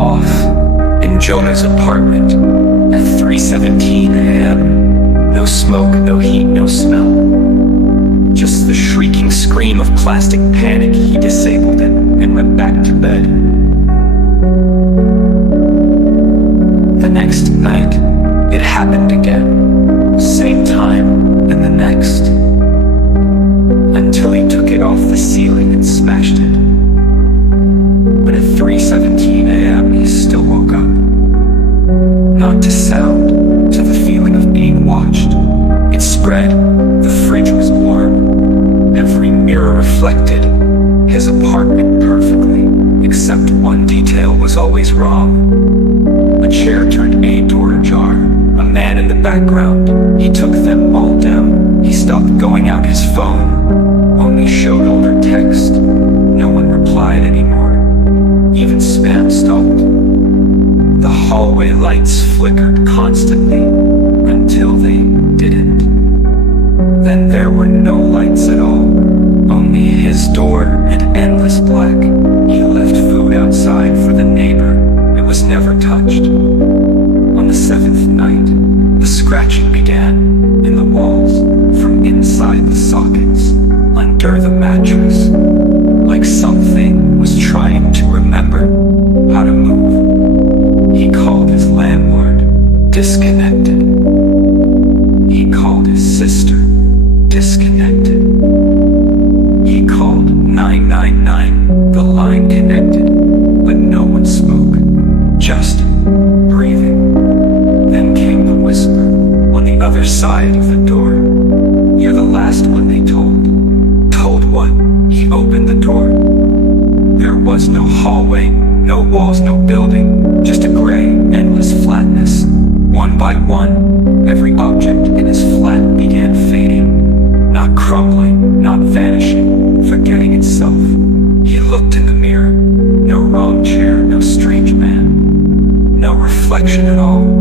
Off in Jonah's apartment at 3:17 a.m. No smoke, no heat, no smell. Just the shrieking scream of plastic panic. He disabled it and went back to bed. The next night, it happened again. Same time, and the next. Until he took it off the ceiling and smashed it. But at 3:17 a.m. he still woke up. Not to sound, to the feeling of being watched. It spread, the fridge was warm. Every mirror reflected his apartment perfectly, except one detail was always wrong. A chair turned a door ajar, a man in the background. He took them all down. He stopped going out his phone, only showed older text. No one replied anymore. Even spam stopped. The hallway lights flickered constantly until they didn't. Then there were no lights at all, only his door and endless black. He left food outside for the neighbor. It was never touched. On the seventh night, the scratching began in the walls, from inside the sockets, under the mattress, like something was trying to remember how to move. He called his landlord, disconnected. He called his sister, disconnected. He called 999, the line connected, but no one spoke, just breathing. Then came the whisper on the other side of the door. You're the last one, they told. Told what? He opened the door. There was no hallway, no walls, no building, just a gray, endless flatness. One by one, every object in his flat began fading, not crumbling, not vanishing, forgetting itself. He looked in the mirror. No wrong chair, no strange man, no reflection at all.